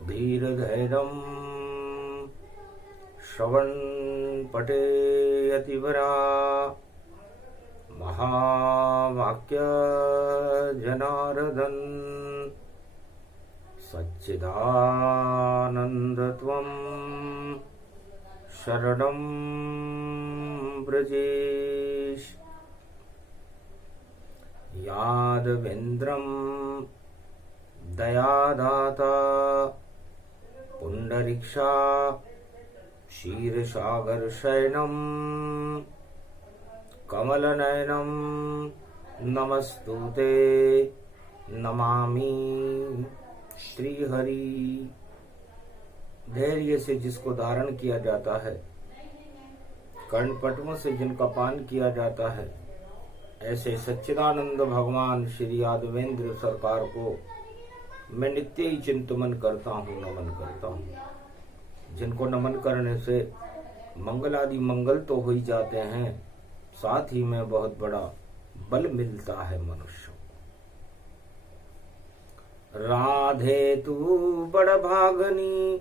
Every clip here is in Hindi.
धीरधैर्यम् श्रवणपटे यतिवरा महावाक्य जनार्दन सच्चिदानन्दत्वं शरणं व्रजेश। यादवेन्द्रं दयादाता पुंडरीक्षा क्षीरसागरशयनं कमलनयनं नमस्तुते नमामि श्रीहरि। धैर्य से जिसको धारण किया जाता है, कर्णपटुओं से जिनका पान किया जाता है, ऐसे सच्चिदानंद भगवान श्री यादवेंद्र सरकार को मैं नित्य ही चिंतन करता हूँ, नमन करता हूँ। जिनको नमन करने से मंगल आदि मंगल तो हो ही जाते हैं, साथ ही में बहुत बड़ा बल मिलता है मनुष्य को। राधे तू बड़ भागनी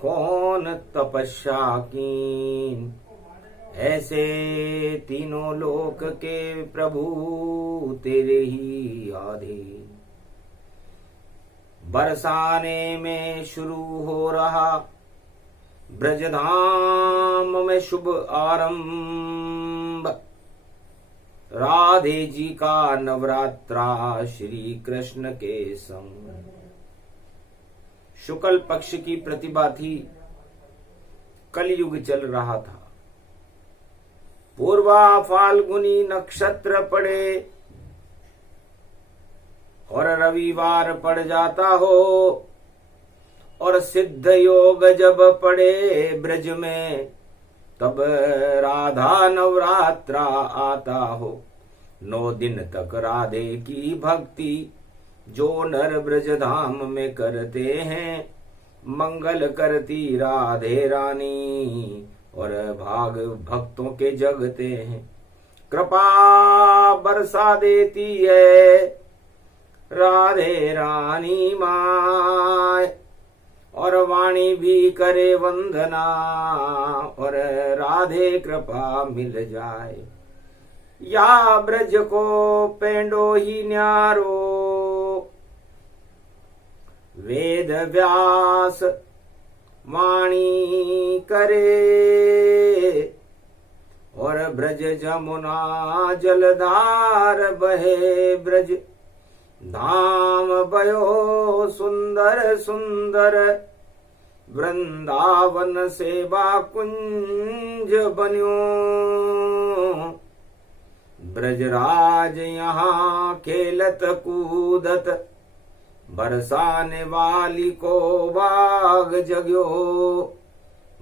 कौन तपस्या कीन, ऐसे तीनों लोक के प्रभु तेरे ही अधीन। बरसाने में शुरू हो रहा ब्रजधाम में शुभ आरंभ, राधे जी का नवरात्रा श्री कृष्ण के संग। शुक्ल पक्ष की प्रतिभा थी, कलयुग चल रहा था। पूर्वा फाल्गुनी नक्षत्र पड़े और रविवार पड़ जाता हो, और सिद्ध योग जब पड़े ब्रज में, तब राधा नवरात्रा आता हो। 9 दिन तक राधे की भक्ति जो नर ब्रज धाम में करते हैं, मंगल करती राधे रानी और भाग भक्तों के जगते हैं। कृपा बरसा देती है राधे रानी माय, और वाणी भी करे वंदना, और राधे कृपा मिल जाए। या ब्रज को पेंडो ही न्यारो, वेद व्यास वाणी करे, और ब्रज जमुना जलधार बहे। ब्रज धाम भयो सुंदर सुंदर, वृंदावन सेवा कुंज बन्यो। ब्रजराज यहाँ खेलत कूदत, बरसाने वाली को बाग जग्यो।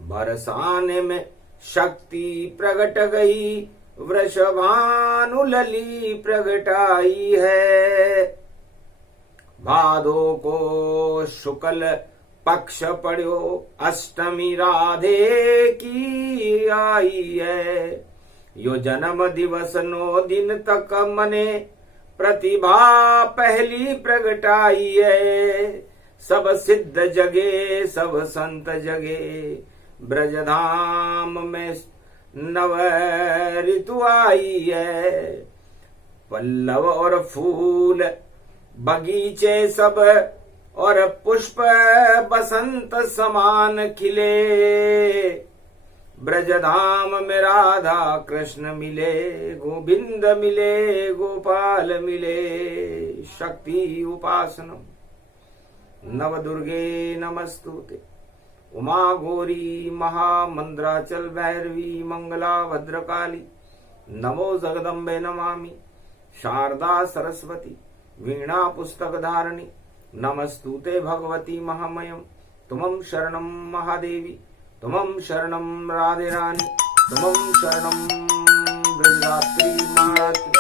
बरसाने में शक्ति प्रगट गई, वृषभानुलली प्रगटाई है। भादो को शुक्ल पक्ष पड़ो, अष्टमी राधे की आई है। यो जन्म दिवस 9 दिन तक मने, प्रतिभा पहली प्रगटाई है। सब सिद्ध जगे सब संत जगे, ब्रजधाम में नव ऋतु आई है। पल्लव और फूल बगीचे सब, और पुष्प बसंत समान खिले। ब्रजधाम में राधा कृष्ण मिले, गोविंद मिले गोपाल मिले। शक्ति उपासनम नव दुर्गे नमस्तुते, उमा गौरी महामंद्राचल भैरवी मंगला भद्रकाली। नमो जगदम्बे नमामि, शारदा सरस्वती वीणा पुस्तक धारणी। नमस्तुते भगवती महामयम, तुमं शरणं महादेवी, तुमं शरणं राधे रानी, तुमं शरणं ब्रजरात्रि महारात्रि।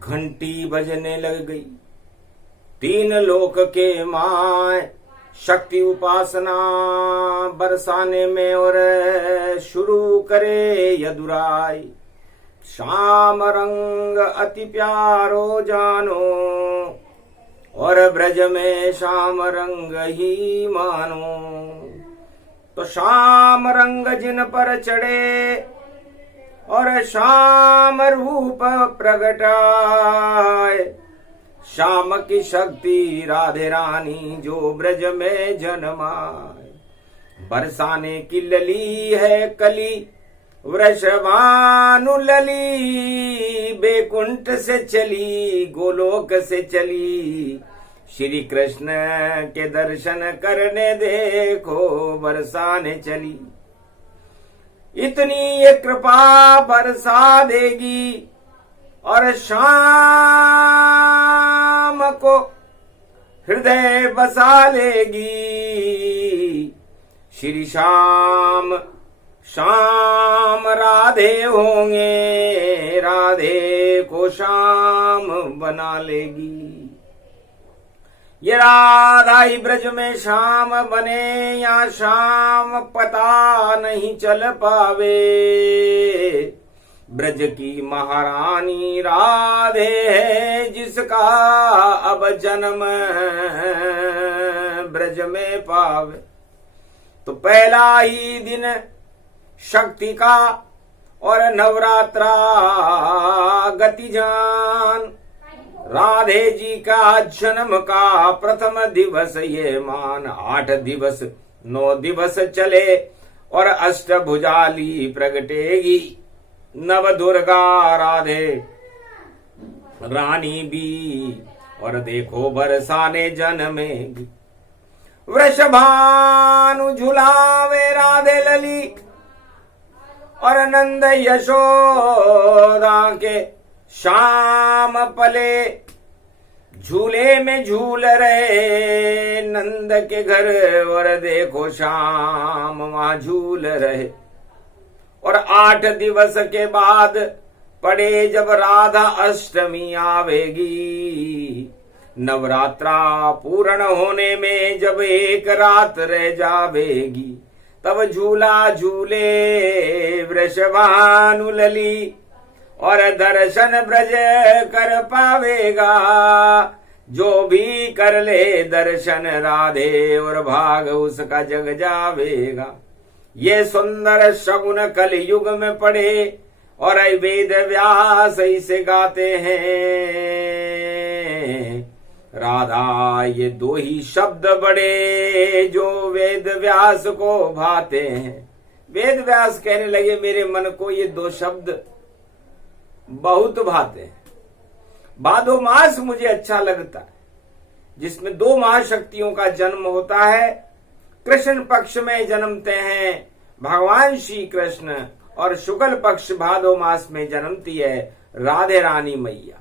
घंटी बजने लग गई, 3 लोक के माय। शक्ति उपासना बरसाने में और शुरू करे यदुराई। श्याम रंग अति प्यारो जानो, और ब्रज में श्याम रंग ही मानो। तो श्याम रंग जिन पर चढ़े, और श्याम रूप प्रगटाए, श्याम की शक्ति राधे रानी जो ब्रज में जन्माए। बरसाने की लली है कली, वृषभानु लली, बैकुंठ से चली गोलोक से चली, श्री कृष्ण के दर्शन करने देखो बरसाने चली। इतनी ये कृपा बरसा देगी, और शाम को हृदय बसा लेगी। श्री श्याम श्याम राधे होंगे, राधे को श्याम बना लेगी। ये राधा ही ब्रज में श्याम बने, या श्याम पता नहीं चल पावे। ब्रज की महारानी राधे है, जिसका अब जन्म ब्रज में पावे। तो पहला ही दिन शक्ति का, और नवरात्रा गति जान, राधे जी का जन्म का प्रथम दिवस ये मान। 8 दिवस 9 दिवस चले, और अष्टभुजाली प्रगटेगी नव दुर्गा राधे रानी भी, और देखो बरसाने जन्मेगी। वृषभानु झुलावे राधे लली, और नंद यशोदा के श्याम पले झूले में झूल रहे नंद के घर, और देखो श्याम वहां झूल रहे। और 8 दिवस के बाद पड़े जब राधा अष्टमी आवेगी, नवरात्रा पूर्ण होने में जब 1 रात रह जावेगी, तब झूला झूले वृषभानु लली, और दर्शन ब्रज कर पावेगा। जो भी कर ले दर्शन राधे, और भाग उसका जग जावेगा। ये सुंदर शगुन कल युग में पढ़े, और वेद व्यास इसे गाते हैं। राधा ये 2 ही शब्द बड़े, जो वेद व्यास को भाते हैं। वेद व्यास कहने लगे, मेरे मन को ये 2 शब्द बहुत भाते हैं। भादो मास मुझे अच्छा लगता है, जिसमें 2 महाशक्तियों का जन्म होता है। कृष्ण पक्ष में जन्मते हैं भगवान श्री कृष्ण, और शुक्ल पक्ष भादो मास में जन्मती है राधे रानी मैया।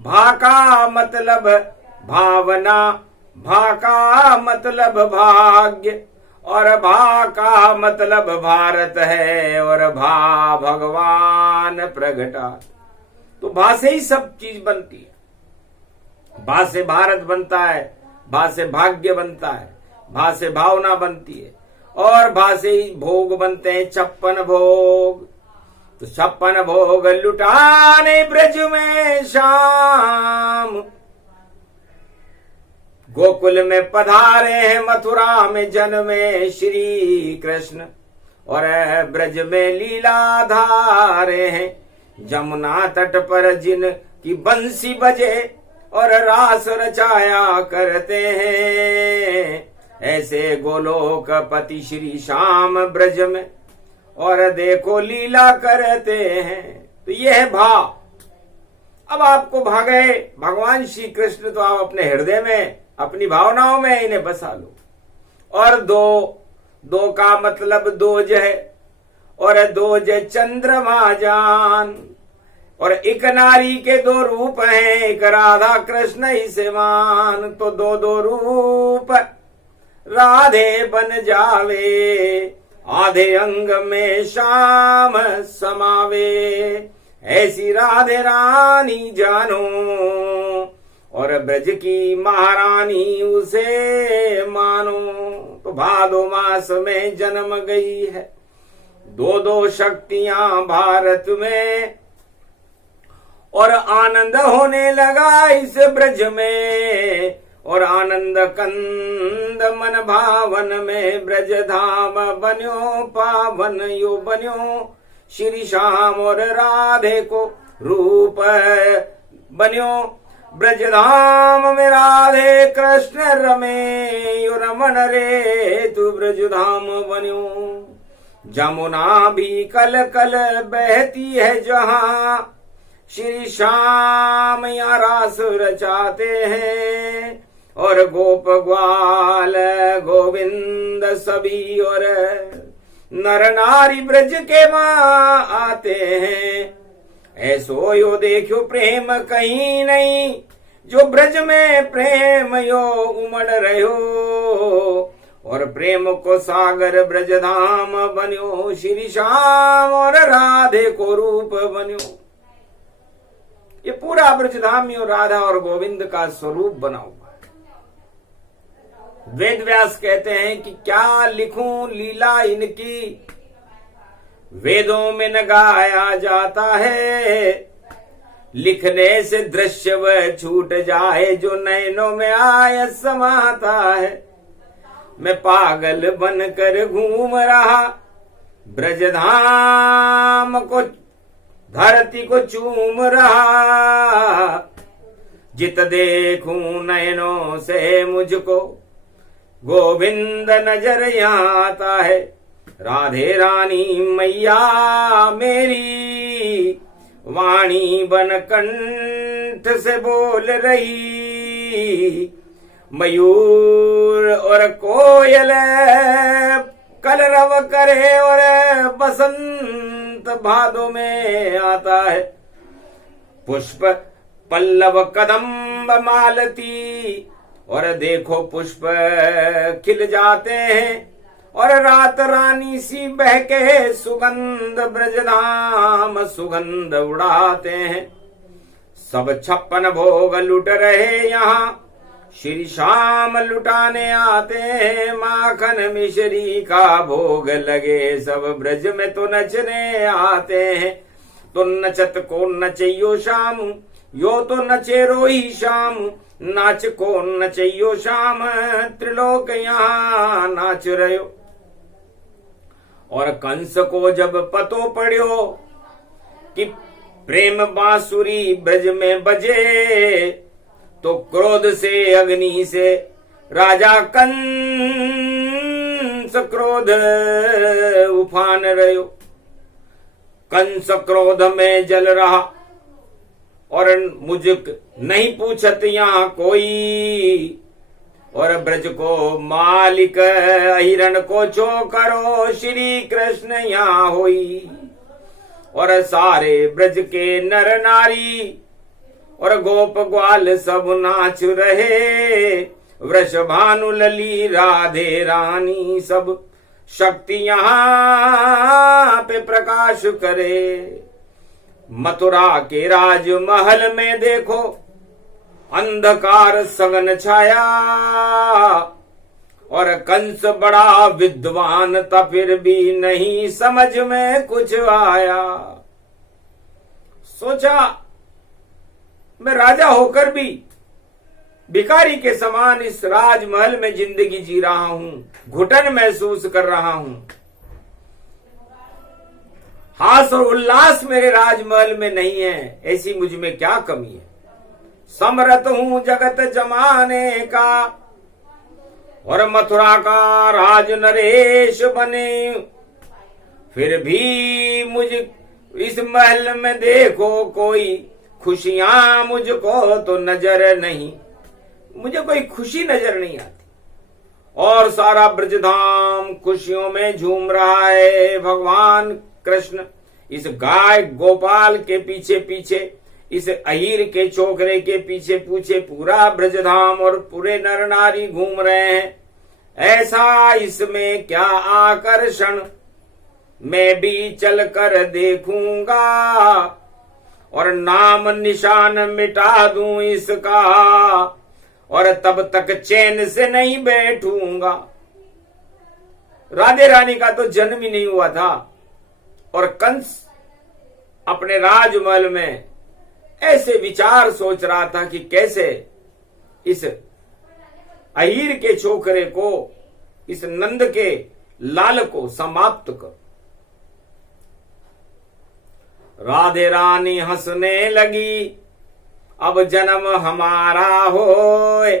भा का मतलब भावना, भा का मतलब भाग्य, और भा का मतलब भारत है, और भा भगवान प्रगटा। तो भा से ही सब चीज बनती है। भा से भारत बनता है, भा से भाग्य बनता है, भा से भावना बनती है, और भा से ही भोग बनते हैं 56 भोग। तो 56 भोग लुटाने ब्रज में श्याम, गोकुल में पधारे हैं, मथुरा में जन्मे श्री कृष्ण, और ब्रज में लीला धारे हैं। जमुना तट पर जिन की बंसी बजे, और रास रचाया करते हैं। ऐसे गोलोक पति श्री श्याम ब्रज में, और देखो लीला करते हैं। तो यह है भाव। अब आपको भागे भगवान श्री कृष्ण, तो आप अपने हृदय में अपनी भावनाओं में इन्हें बसा लो। और 2 का मतलब 2 है, और 2 चंद्रमा जान, और एक नारी के 2 रूप हैं, एक राधा कृष्ण ही से मान। तो 2 रूप राधे बन जावे, आधे अंग में श्याम समावे। ऐसी राधे रानी जानो, और ब्रज की महारानी उसे मानो। तो भादो मास में जन्म गई है 2 शक्तियां भारत में, और आनंद होने लगा इस ब्रज में, और आनंद कंद मन भावन में ब्रज धाम बन्यो पावन यो बन्यो श्री श्याम और राधे को रूप बन्यो। ब्रज धाम में राधे कृष्ण रमे यो रमण रे तू ब्रज धाम बन्यो। जमुना भी कल कल बहती है जहां श्री श्याम या रास रचाते हैं, और गोप ग्वाल गोविंद सभी और नर नारी ब्रज के मां आते हैं। ऐसो यो देखो प्रेम कहीं नहीं, जो ब्रज में प्रेम यो उमड़ रहो, और प्रेम को सागर ब्रज धाम बन्यो श्री श्याम और राधे को रूप बन्यो। ये पूरा ब्रज धाम यो राधा और गोविंद का स्वरूप बना हुआ है। वेद व्यास कहते हैं कि क्या लिखूं लीला इनकी, वेदों में न गाया जाता है, लिखने से दृश्य वह छूट जाए जो नैनों में आय समाता है। मैं पागल बनकर घूम रहा ब्रजधाम को, धरती को चूम रहा, जित देखूं नयनों से मुझको गोविंद नजर यहाँ आता है। राधे रानी मैया मेरी वाणी बन कंठ से बोल रही, मयूर और कोयल कलरव करे और बसंत भादों में आता है। पुष्प पल्लव कदम्ब मालती, और देखो पुष्प खिल जाते हैं, और रात रानी सी बहके सुगंध ब्रजधाम सुगंध उड़ाते हैं। सब 56 भोग लुट रहे यहाँ श्री श्याम लुटाने आते हैं। माखन मिश्री का भोग लगे सब ब्रज में तो नचने आते हैं। तो नचत को नचैयो श्याम यो तो नचे रोही श्याम, नाच को नचैयो श्याम त्रिलोक यहाँ नाच रहो। और कंस को जब पतो पड़ो कि प्रेम बांसुरी ब्रज में बजे, तो क्रोध से अग्नि से राजा कंस क्रोध उफान रहो। कंस क्रोध में जल रहा और मुझ नहीं पूछत यहाँ कोई, और ब्रज को मालिक हिरण को छो करो श्री कृष्ण यहाँ होई। और सारे ब्रज के नर नारी और गोप ग्वाल सब नाच रहे। वृषभानु लली राधे रानी सब शक्ति यहाँ पे प्रकाश करे। मथुरा के राजमहल में देखो अंधकार सघन छाया, और कंस बड़ा विद्वान था फिर भी नहीं समझ में कुछ आया। सोचा मैं राजा होकर भी भिखारी के समान इस राजमहल में जिंदगी जी रहा हूं, घुटन महसूस कर रहा हूं। हास और उल्लास मेरे राजमहल में नहीं है, ऐसी मुझ में क्या कमी है। समरथ हूं जगत जमाने का, और मथुरा का राज नरेश बने, फिर भी मुझ इस महल में देखो कोई खुशियां मुझको तो नजर नहीं, मुझे कोई खुशी नजर नहीं आती। और सारा ब्रजधाम खुशियों में झूम रहा है। भगवान कृष्ण इस गाय गोपाल के पीछे पीछे, इस अहीर के छोकरे के पीछे पूछे पूरा ब्रजधाम और पूरे नर नारी घूम रहे हैं। ऐसा इसमें क्या आकर्षण, मैं भी चल कर देखूंगा, और नाम निशान मिटा दूं इसका, और तब तक चैन से नहीं बैठूंगा। राधे रानी का तो जन्म ही नहीं हुआ था, और कंस अपने राजमहल में ऐसे विचार सोच रहा था कि कैसे इस अहीर के छोकरे को, इस नंद के लाल को समाप्त कर। राधे रानी हंसने लगी, अब जन्म हमारा होए,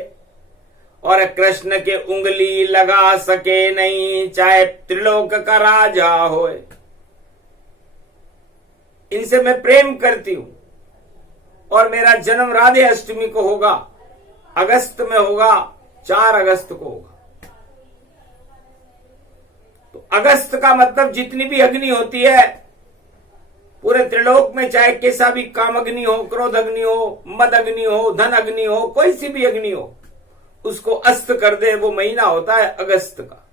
और कृष्ण के उंगली लगा सके नहीं, चाहे त्रिलोक का राजा होए। इनसे मैं प्रेम करती हूं और मेरा जन्म राधे अष्टमी को होगा, अगस्त में होगा, 4 अगस्त को होगा। तो अगस्त का मतलब जितनी भी अग्नि होती है पूरे त्रिलोक में, चाहे कैसा भी काम अग्नि हो, क्रोध अग्नि हो, मद अग्नि हो, धन अग्नि हो, कोई सी भी अग्नि हो, उसको अस्त कर दे, वो महीना होता है अगस्त का।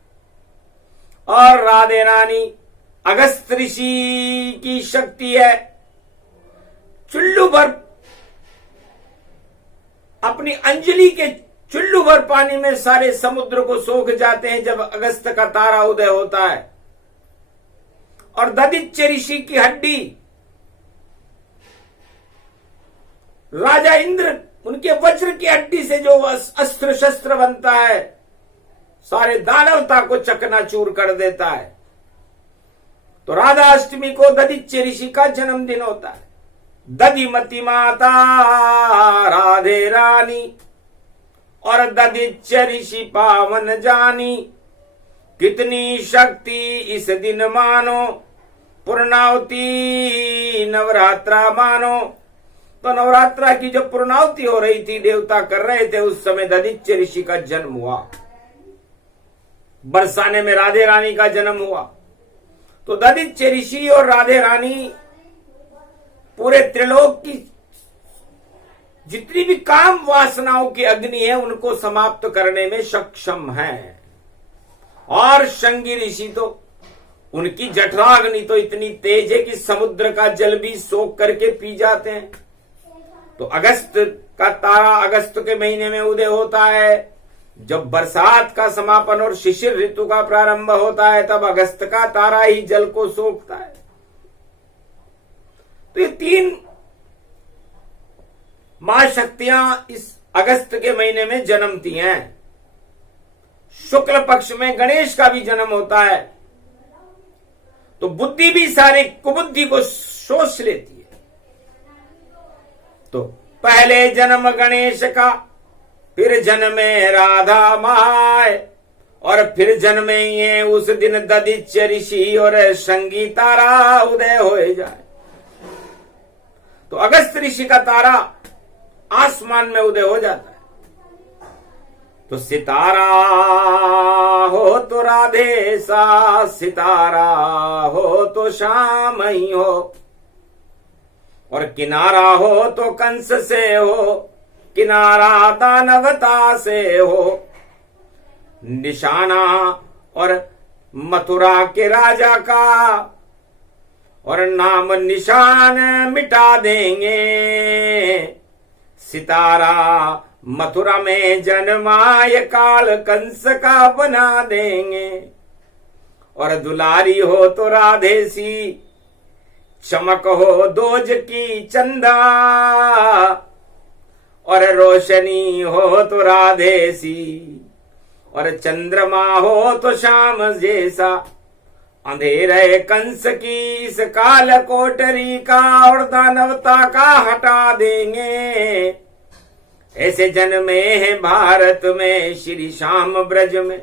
और राधे रानी अगस्त ऋषि की शक्ति है। चुल्लू भर, अपनी अंजलि के चुल्लू भर पानी में सारे समुद्र को सोख जाते हैं जब अगस्त का तारा उदय होता है। और ददिच्य ऋषि की हड्डी, राजा इंद्र, उनके वज्र की हड्डी से जो अस्त्र शस्त्र बनता है, सारे दानवता को चकनाचूर कर देता है। तो राधा अष्टमी को ददिच्य ऋषि का जन्मदिन होता है। दधिमती माता राधे रानी और ददिच्य ऋषि पावन जानी, कितनी शक्ति इस दिन मानो, पूर्णावती नवरात्रा मानो। तो नवरात्रा की जो पूर्णावती हो रही थी, देवता कर रहे थे, उस समय ददिच्य ऋषि का जन्म हुआ। बरसाने में राधे रानी का जन्म हुआ। तो ददिच्य ऋषि और राधे रानी पूरे त्रिलोक की जितनी भी काम वासनाओं की अग्नि है उनको समाप्त करने में सक्षम है। और शंगी ऋषि तो, उनकी जठराग्नि तो इतनी तेज है कि समुद्र का जल भी सोख करके पी जाते हैं। तो अगस्त का तारा अगस्त के महीने में उदय होता है। जब बरसात का समापन और शिशिर ऋतु का प्रारंभ होता है, तब अगस्त का तारा ही जल को सोखता है। तो ये 3 मां शक्तियां इस अगस्त के महीने में जन्मती हैं। शुक्ल पक्ष में गणेश का भी जन्म होता है। तो बुद्धि भी सारी कुबुद्धि को शोष लेती है। तो पहले जन्म गणेश का, फिर जन्मे राधा माय, और फिर जन्मे ये उस दिन ददिच्य ऋषि और शंगी तारा उदय हो जाए। तो अगस्त ऋषि का तारा आसमान में उदय हो जाता है। तो सितारा हो तो राधे सा, सितारा हो तो श्याम ही हो, और किनारा हो तो कंस से हो, किनारा दानवता से हो। निशाना और मथुरा के राजा का, और नाम निशान मिटा देंगे। सितारा मथुरा में जन्माय, काल कंस का बना देंगे। और दुलारी हो तो राधे सी, चमक हो दोज की चंदा, और रोशनी हो तो राधे सी, और चंद्रमा हो तो श्याम जैसा। अंधेरे कंस की इस काल कोठरी का, और दानवता का हटा देंगे। ऐसे जन्मे हैं भारत में श्री श्याम ब्रज में,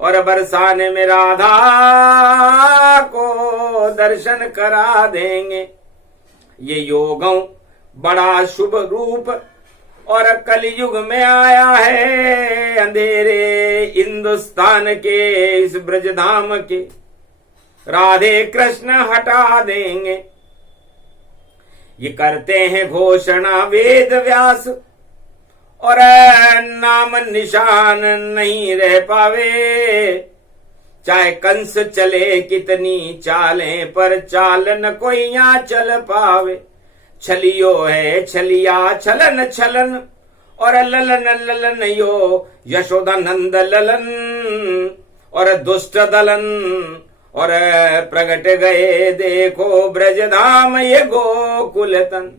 और बरसाने में राधा को दर्शन करा देंगे। ये योगों बड़ा शुभ रूप और कलयुग में आया है। अंधेरे हिंदुस्तान के इस ब्रजधाम के राधे कृष्ण हटा देंगे। ये करते हैं घोषणा वेद व्यास, और नाम निशान नहीं रह पावे। चाहे कंस चले कितनी चालें, पर चाल न कोई यहाँ चल पावे। छलियो है छलिया छलन छलन, और ललन ललन यो यशोदा नंद ललन। और दुष्ट दलन और प्रगट गए देखो ब्रजधाम ये गोकुल तन।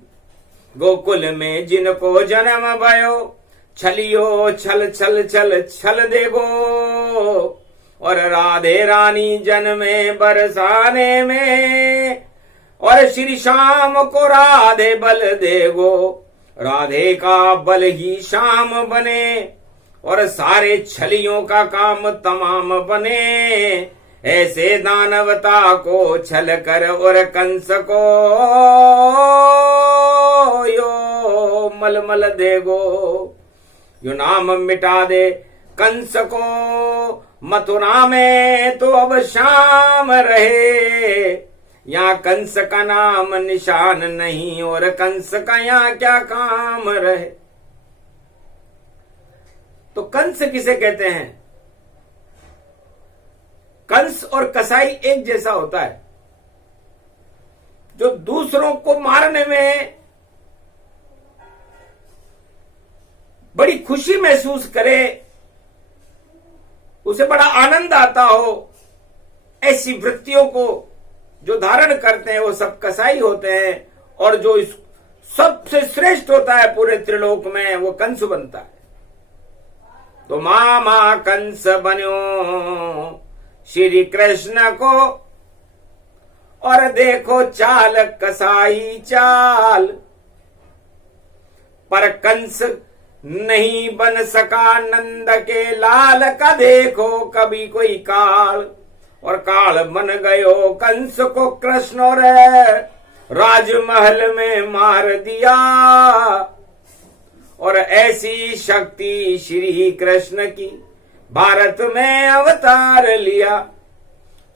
गोकुल में जिनको जन्म भयो, छलियो छल छल छल छल देगो। और राधे रानी जन्मे बरसाने में, और श्री श्याम को राधे बल देगो। राधे का बल ही श्याम बने, और सारे छलियों का काम तमाम बने। ऐसे दानवता को छल कर और कंस को यो मलमल देगो। यो नाम मिटा दे कंस को, मथुरा में तो अब श्याम रहे। यहाँ कंस का नाम निशान नहीं, और कंस का यहाँ क्या काम रहे। तो कंस किसे कहते हैं? कंस और कसाई एक जैसा होता है, जो दूसरों को मारने में बड़ी खुशी महसूस करे, उसे बड़ा आनंद आता हो, ऐसी वृत्तियों को जो धारण करते हैं वो सब कसाई होते हैं। और जो इस सबसे श्रेष्ठ होता है पूरे त्रिलोक में, वो कंस बनता है। तो मामा कंस बन्यो श्री कृष्ण को, और देखो चाल कसाई चाल। पर कंस नहीं बन सका नंद के लाल का, देखो कभी कोई काल। और काल बन गयो कंस को कृष्ण, और राजमहल में मार दिया। और ऐसी शक्ति श्री कृष्ण की भारत में अवतार लिया।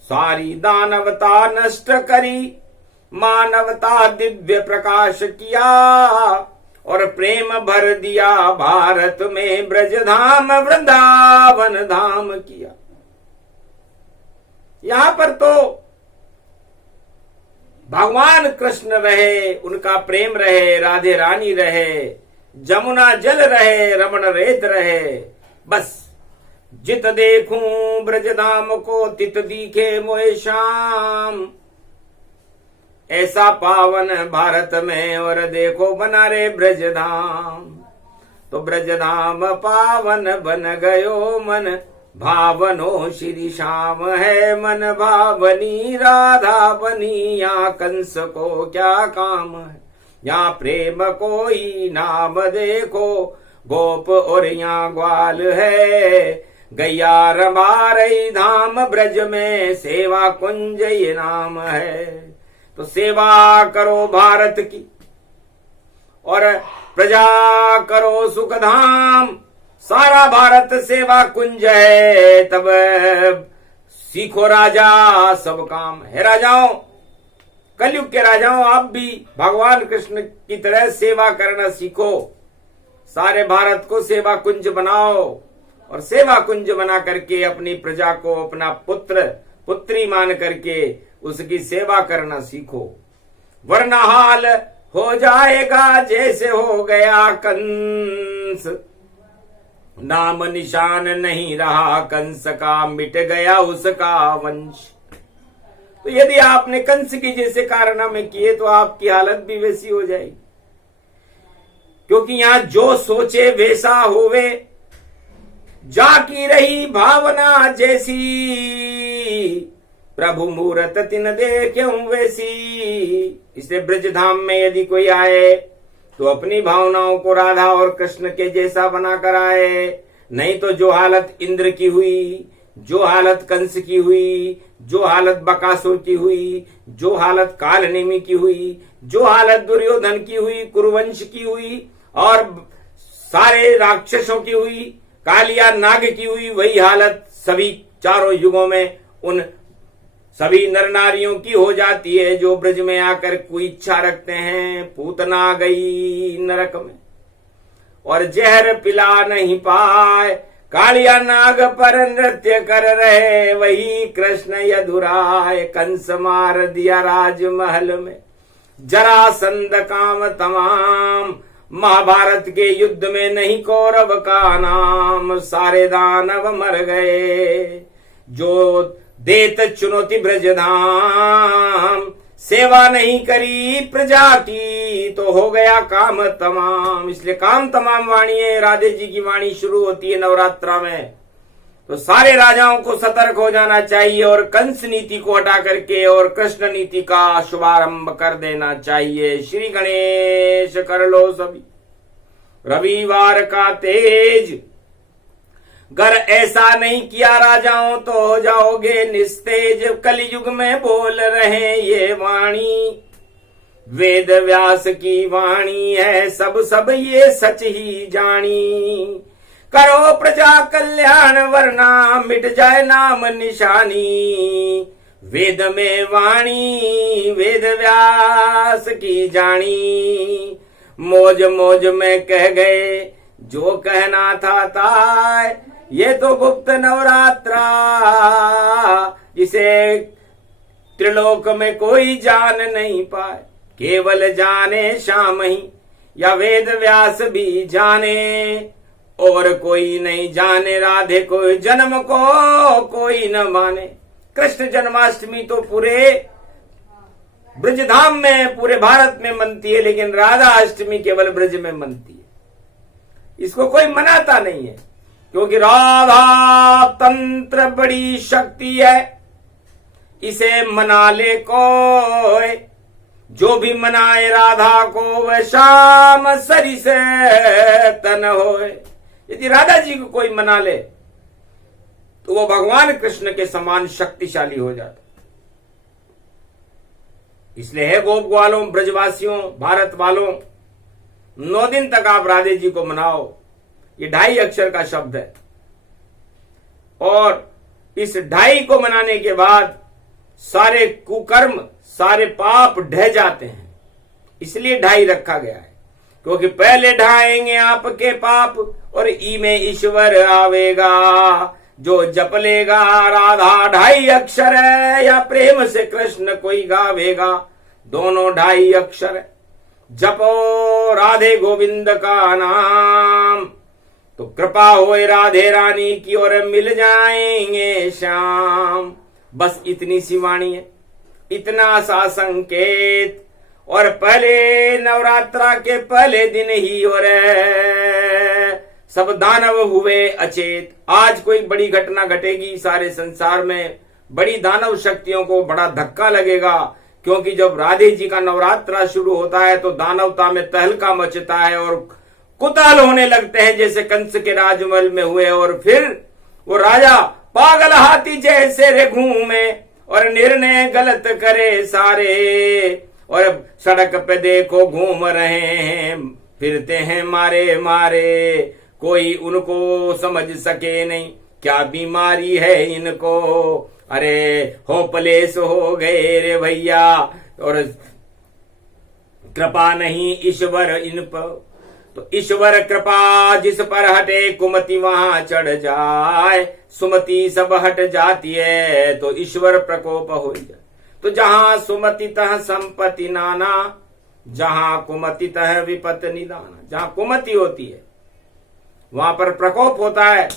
सारी दानवता नष्ट करी, मानवता दिव्य प्रकाश किया। और प्रेम भर दिया भारत में, ब्रजधाम वृंदावन धाम किया। यहां पर तो भगवान कृष्ण रहे, उनका प्रेम रहे, राधे रानी रहे, जमुना जल रहे, रमण रेत रहे। बस जित देखूं ब्रजधाम को, तित दिखे मोए श्याम। ऐसा पावन भारत में, और देखो बना रे ब्रजधाम। तो ब्रजधाम पावन बन गयो मन, भावनो श्री श्याम है मन भावनी। राधा बनी यहाँ कंस को क्या काम है, यहाँ प्रेम कोई नाम देखो। गोप और यहाँ ग्वाल है, गैया रंभा रही धाम। ब्रज में सेवा कुंज ये नाम है। तो सेवा करो भारत की, और प्रजा करो सुख धाम। सारा भारत सेवा कुंज है, तब सीखो राजा सब काम है। राजाओं, कलयुग के राजाओं, आप भी भगवान कृष्ण की तरह सेवा करना सीखो। सारे भारत को सेवा कुंज बनाओ, और सेवा कुंज बना करके अपनी प्रजा को अपना पुत्र पुत्री मान करके उसकी सेवा करना सीखो। वरना हाल हो जाएगा जैसे हो गया कंस। नाम निशान नहीं रहा कंस का, मिट गया उसका वंश। तो यदि आपने कंस की जैसे कारनामे किए तो आपकी हालत भी वैसी हो जाएगी। क्योंकि यहां जो सोचे वैसा होवे, जाकी रही भावना जैसी। प्रभु मूरत तिन देख्यूं वैसी। इसलिए ब्रजधाम में यदि कोई आए तो अपनी भावनाओं को राधा और कृष्ण के जैसा बनाकर आए। नहीं तो जो हालत इंद्र की हुई, जो हालत कंस की हुई, जो हालत बकासुर की हुई, जो हालत कालनेमी की हुई, जो हालत दुर्योधन की हुई, कुरुवंश की हुई, और सारे राक्षसों की हुई, कालिया नाग की हुई, वही हालत सभी चारों युगों में उन सभी नर नारियों की हो जाती है जो ब्रज में आकर कोई इच्छा रखते हैं। पूतना गई नरक में और जहर पिला नहीं पाए, कालिया नाग पर नृत्य कर रहे, वही कृष्ण यदुराय। कंस मार दिया राजमहल में, जरासंध काम तमाम। महाभारत के युद्ध में नहीं कौरव का नाम, सारे दानव मर गए। जो देत चुनौती ब्रजधाम, सेवा नहीं करी प्रजा की तो हो गया काम तमाम। इसलिए काम तमाम वाणी है, राधे जी की वाणी शुरू होती है नवरात्रा में। तो सारे राजाओं को सतर्क हो जाना चाहिए और कंस नीति को हटा करके और कृष्ण नीति का शुभारंभ कर देना चाहिए। श्री गणेश कर लो सभी रविवार का तेज, गर ऐसा नहीं किया राजाओं तो हो जाओगे निस्तेज। कलयुग में बोल रहे ये वाणी, वेद व्यास की वाणी है, सब ये सच ही जानी। करो प्रजा कल्याण वरना मिट जाए नाम निशानी। वेद में वाणी वेद व्यास की जानी, मौज मौज में कह गए जो कहना था ये तो गुप्त नवरात्रा, जिसे त्रिलोक में कोई जान नहीं पाए। केवल जाने श्याम ही या वेद व्यास भी जाने, और कोई नहीं जाने राधे को जन्म को कोई न माने। कृष्ण जन्माष्टमी तो पूरे ब्रजधाम में पूरे भारत में मनती है, लेकिन राधा अष्टमी केवल ब्रज में मनती है। इसको कोई मनाता नहीं है, क्योंकि राधा तंत्र बड़ी शक्ति है, इसे मना ले कोई। जो भी मनाए राधा को वह श्याम सरी से तन होए। यदि राधा जी को कोई मना ले तो वो भगवान कृष्ण के समान शक्तिशाली हो जाता। इसलिए है गोप ग्वालों, ब्रजवासियों, भारत वालों, 9 दिन तक आप राधे जी को मनाओ। ये 2.5 अक्षर का शब्द है, और इस 2.5 को मनाने के बाद सारे कुकर्म सारे पाप ढह जाते हैं। इसलिए 2.5 रखा गया है, क्योंकि पहले ढाएंगे आपके पाप और ई में ईश्वर आवेगा। जो जप लेगा राधा 2.5 अक्षर है, या प्रेम से कृष्ण कोई गावेगा, दोनों 2.5 अक्षर है। जपो राधे गोविंद का नाम, तो कृपा होए राधे रानी की और मिल जाएंगे श्याम। बस इतनी सी वाणी है, इतना सा संकेत। और पहले नवरात्रा के पहले दिन ही और सब दानव हुए अचेत। आज कोई बड़ी घटना घटेगी सारे संसार में, बड़ी दानव शक्तियों को बड़ा धक्का लगेगा, क्योंकि जब राधे जी का नवरात्रा शुरू होता है तो दानवता में तहलका मचता है और कुतूहल होने लगते हैं, जैसे कंस के राजमहल में हुए। और फिर वो राजा पागल हाथी जैसे रे घूमे और निर्णय गलत करे सारे। और सड़क पे देखो घूम रहे हैं, फिरते हैं मारे मारे, कोई उनको समझ सके नहीं क्या बीमारी है इनको। अरे होपलेस हो गए रे भैया, और कृपा नहीं ईश्वर इन पर। तो ईश्वर कृपा जिस पर हटे कुमति वहां चढ़ जाए। सुमति सब हट जाती है तो ईश्वर प्रकोप हो जाए। तो जहां सुमति तह संपत्ति नाना, जहां कुमति तह विपत निदाना। जहां कुमति होती है वहां पर प्रकोप होता है।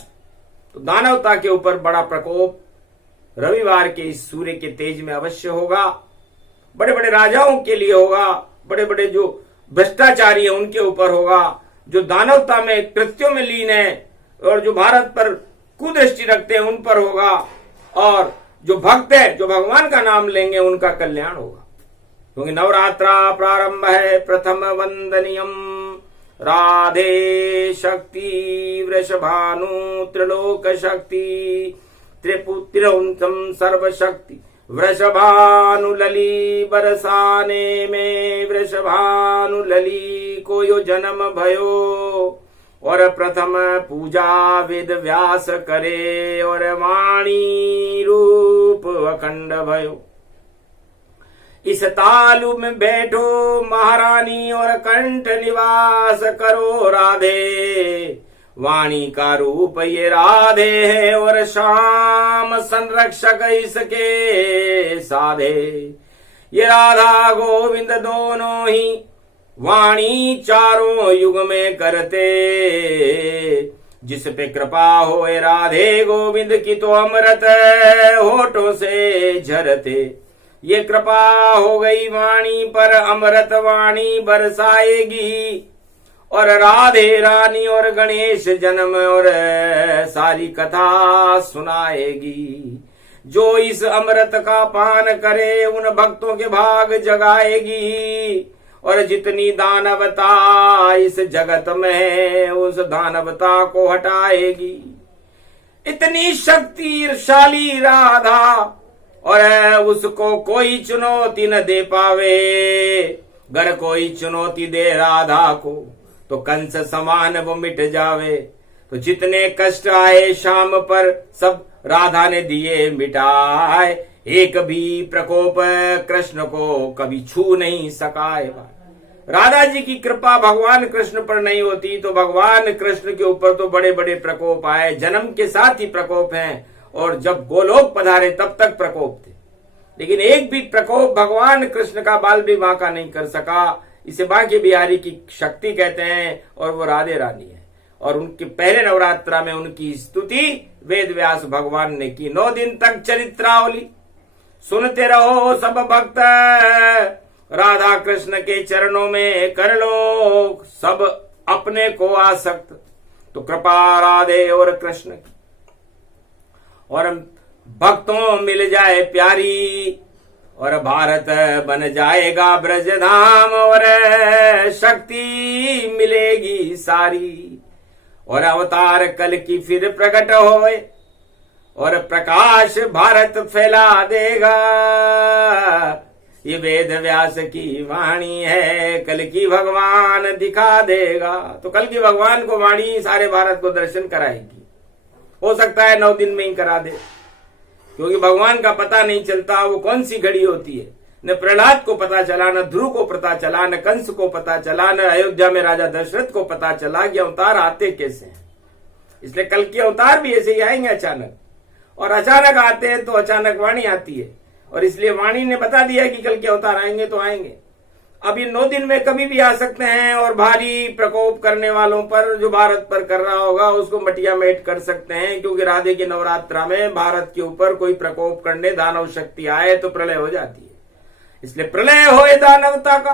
तो दानवता के ऊपर बड़ा प्रकोप रविवार के इस सूर्य के तेज में अवश्य होगा। बड़े बड़े राजाओं के लिए होगा, बड़े बड़े जो भ्रष्टाचारी है उनके ऊपर होगा, जो दानवता में कृत्यों में लीन है और जो भारत पर कुदृष्टि रखते हैं उन पर होगा, और जो भक्त है जो भगवान का नाम लेंगे उनका कल्याण होगा। क्योंकि नवरात्रा प्रारंभ है प्रथम वंदनीयम राधे शक्ति वृषभानु त्रिलोक शक्ति त्रिपुत्रम सर्वशक्ति। वृषभानु लली बरसाने में वृषभानु लली को यो जन्म भयो। और प्रथम पूजा वेद व्यास करे और वाणी रूप अखंड भयो। इस तालु में बैठो महारानी और कंठ निवास करो राधे। वाणी का रूप ये राधे है और श्याम संरक्षक इसके साधे। ये राधा गोविंद दोनों ही वाणी चारों युग में करते। जिस पे कृपा होए राधे गोविंद की तो अमृत होठों से झरते। ये कृपा हो गई वाणी पर अमृत वाणी बरसाएगी, और राधे रानी और गणेश जन्म और सारी कथा सुनाएगी। जो इस अमृत का पान करे उन भक्तों के भाग जगाएगी, और जितनी दानवता इस जगत में है उस दानवता को हटाएगी। इतनी शक्तिशाली राधा, और उसको कोई चुनौती न दे पावे। अगर कोई चुनौती दे राधा को तो कंस समान वो मिट जावे। तो जितने कष्ट आए शाम पर सब राधा ने दिए मिटाए, एक भी प्रकोप कृष्ण को कभी छू नहीं सकाए। राधा जी की कृपा भगवान कृष्ण पर नहीं होती तो भगवान कृष्ण के ऊपर तो बड़े बड़े प्रकोप आए, जन्म के साथ ही प्रकोप हैं, और जब गोलोक पधारे तब तक प्रकोप थे, लेकिन एक भी प्रकोप भगवान कृष्ण का बाल भी बांका नहीं कर सका। इसे बांके बिहारी की शक्ति कहते हैं, और वो राधे रानी है। और उनके पहले नवरात्रा में उनकी स्तुति वेद व्यास भगवान ने की। 9 दिन तक चरित्रावली सुनते रहो सब भक्त, राधा कृष्ण के चरणों में कर लो सब अपने को आसक्त। तो कृपा राधे और कृष्ण की, और भक्तों मिल जाए प्यारी, और भारत बन जाएगा ब्रजधाम, और शक्ति मिलेगी सारी। और अवतार कल की फिर प्रकट होए, और प्रकाश भारत फैला देगा। ये वेद व्यास की वाणी है, कल की भगवान दिखा देगा। तो कल की भगवान को वाणी सारे भारत को दर्शन कराएगी। हो सकता है 9 दिन में ही करा दे, क्योंकि भगवान का पता नहीं चलता वो कौन सी घड़ी होती है। न प्रहलाद को पता चला, न ध्रुव को पता चला, न कंस को पता चला, न अयोध्या में राजा दशरथ को पता चला कि अवतार आते कैसे हैं। इसलिए कल के अवतार भी ऐसे ही आएंगे अचानक, और अचानक आते हैं तो अचानक वाणी आती है, और इसलिए वाणी ने बता दिया कि कल के अवतार आएंगे तो आएंगे। अब ये 9 दिन में कभी भी आ सकते हैं, और भारी प्रकोप करने वालों पर जो भारत पर कर रहा होगा उसको मटिया मेट कर सकते हैं, क्योंकि राधे की नवरात्रा में भारत के ऊपर कोई प्रकोप करने दानव शक्ति आए तो प्रलय हो जाती है। इसलिए प्रलय होए दानवता का,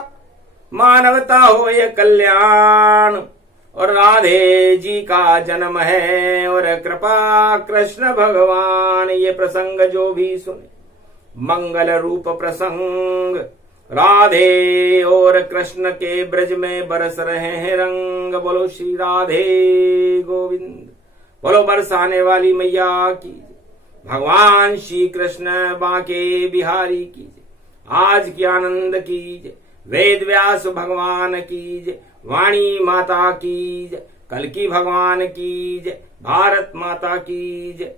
मानवता होए कल्याण, और राधे जी का जन्म है और कृपा कृष्ण भगवान। ये प्रसंग जो भी सुने मंगल रूप प्रसंग, राधे और कृष्ण के ब्रज में बरस रहे हैं रंग। बोलो श्री राधे गोविंद, बोलो बरसाने वाली मैया की, भगवान श्री कृष्ण बांके बिहारी की, आज की आनंद की, वेद व्यास भगवान की, वाणी माता की, कल की भगवान की, भारत माता की।